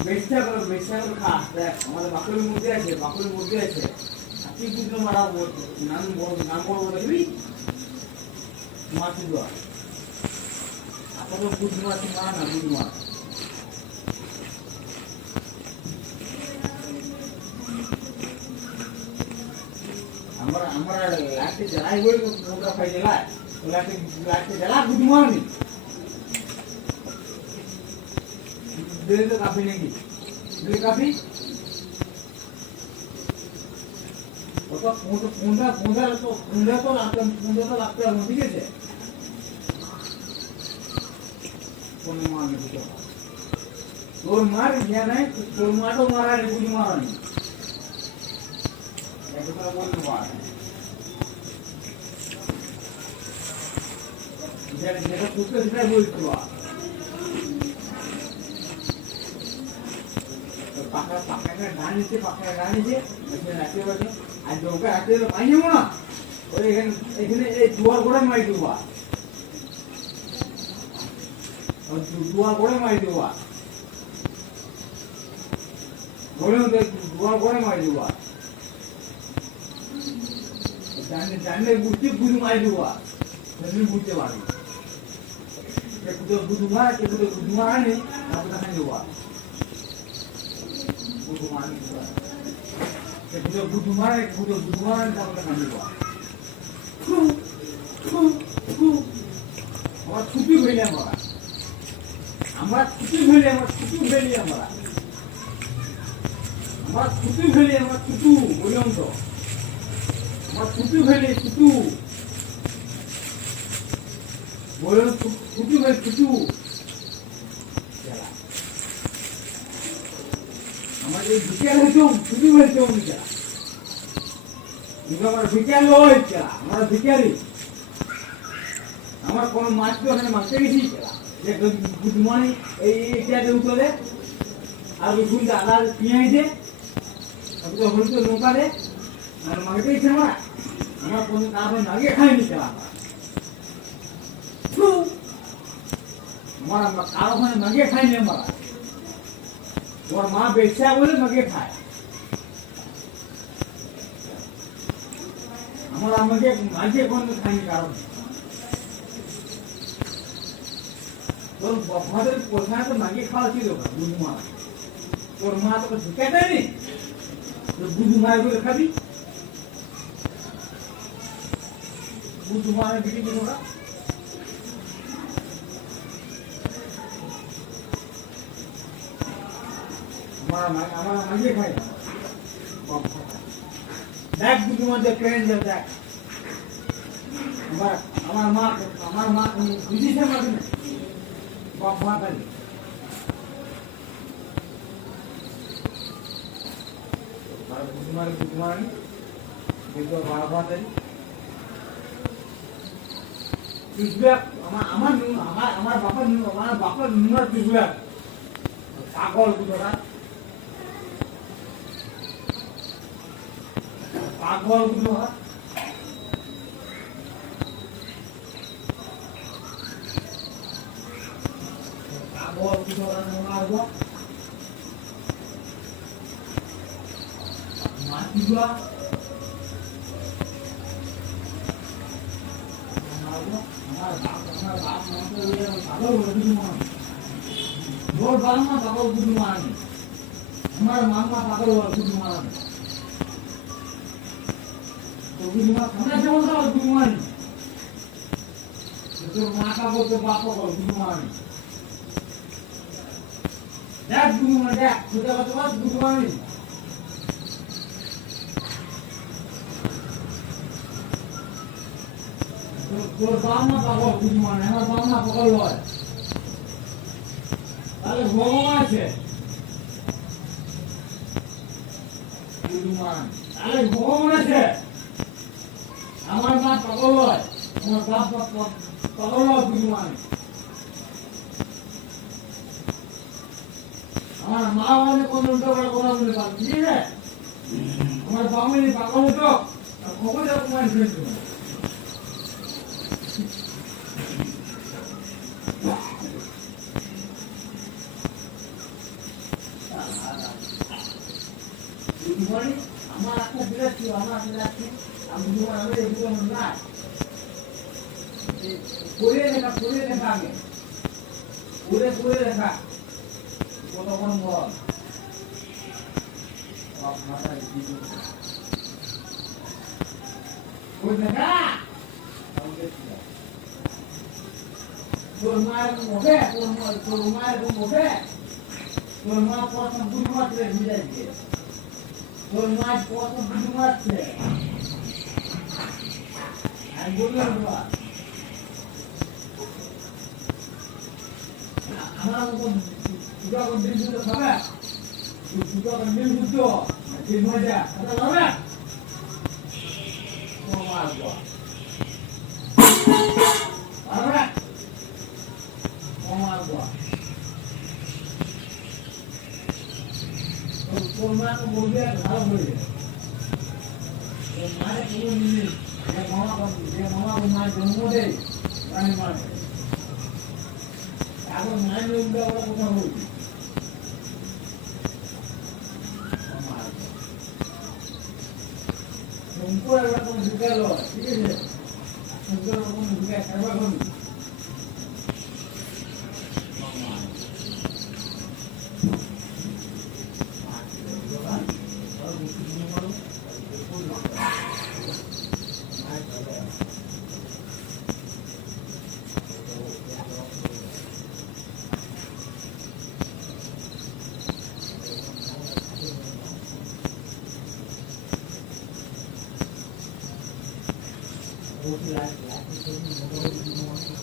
বেশা করে খা দেখ আমাদের বাকুরের মধ্যে আছে আর তুই বুঝলো মারা নাম বড় দেখবি মাছ দেওয়া আপনার বুঝ মাছ মারা না বুঝ মাছ আমরা লাইটে জ্বালাই বই মোটা খাই জ্বালায় লাইটে জ্বালা বুঝ মারনি দিলে তো কাফি নাকি দিলে কাফি ওটা পুঁদা তো লাগতে হবে ঠিক আছে কোনো মার নেই তোর মার ইয়া নাই তোর মাটাও মারা নেই বুঝি মারা নেই একটা বলতে পার যেটা করতে সেটাই বলতে পার পাকা ডান নিচে রাখতে পারবে আর ওকে রাখতে পাই যাবো না ওই এখানে এই দুয়ার করে মারি দেবো দুয়ার করে মারি দেবো দুয়ার করে মারি দেবো জানলে বুঝতে বুঝু মারি দেবো বুঝতে পারবি বুঝু মারা কে বুঝু মারা নেই তারপরে দেখাই দেবো বুধু মারা তারপরে দেখাই দেবো আমার ছুটি হইলে আমার ছুটি হইলে ছুটু বললাম তো আমার ছুটি হইলে ছুটু বললাম ছুটি হয়ে ছুটু আমাদের বিকেল হইতো ছুটি হয়েছে আমার বিকেল হয়েছে আমার বিকেলই আমার কোনো মাছ তো ওখানে মারতে গেছি যে গুড মর্নিং এইটাতে উঠলে আর রসুন আদা পেঁয়াজে হলুদ লঙ্কা দে আর মাকে পেয়েছে আমার কোনো তারপরে নাগিয়ে খাইনি আমার কারো ওখানে নাগিয়ে খাইনি আমরা তোমার মা বেচা বলে নাগিয়ে খায় আমাকে নাগিয়ে কোনো খাইনি কারণ তোর বাবাদের পোষায় তো নাগিয়ে খাওয়া ছিল বুঝু মা তোর মা তোকে ঢুকে দেয়নি বুঝু মায়ের বলে খাবি বুঝু মায়ের বিটি তোরা আমার মাঝে খাই দেখ বুঝু মাঝে প্লেন দেখ আমার মা বুঝিছে মাঝে বাবা খালি বুঝুমারি দেখবো বাবা খালি আমার বাপার নুনার পিছুয়াক পাগল বুঝোরা পাগল বুঝোরা পাগল বুঝোরা নুনার মাটিগুলা আমার বাপ পাগল বুঝু মান তোর বাবা পাগল বুঝু মান আমার মামা পাগল বুঝু মান তো বুঝু মান খানা যেমন বুঝু মান তোর মা পাগল তোর বাপ পাগল বুঝু মান দেখ বুঝু মান দেখ ছোটা কথা বুঝু মান তোর বাবা পাগল বুঝু মান আমার বাবা পাগল হয় তাহলে ভগবান আছে তাহলে ভগবান আছে আমার মা পাগল হয় আমার বাপ পাগল হয় বুঝুমান আমার মা মানে কোন উল্টো করে কথা বলে পারবে ঠিক আছে আমার বামনি পাগল হতো খবর যাও তোমার ফ্রেন্ড গুড মর্নিং আমার একটা বিরাট ছিল আমার বিরাট আমি তোমার আমি এগুলো না করে দেখা আগে করে দেখা কতক্ষণ বল মাথা করে দেখা তোর মায়ের মুখে তোর মায়ের মুখে তোর মা প্রথম দুই মাত্রে বুঝাই দিয়ে তোর মা প্রথম দুই মাত্রে আমি বললাম আমার মতন দুটো দিন দুটো খাবে দুটো দিন দুটো দিন মজা এটা হবে তোমার বাবা আরে তোমার বাবা তোর মা তো বলবে ভালো হয়ে মারে পুরো নিয়ে যে মামা মা জন্ম দেয় মানে মানে এখন মায়ের লোকটা ওরা কোথাও বলছি শঙ্কর এবার কোনো ঢুকালো ঠিক আছে শঙ্কর কোনো ঢুকায় খাবার করবি Would you like to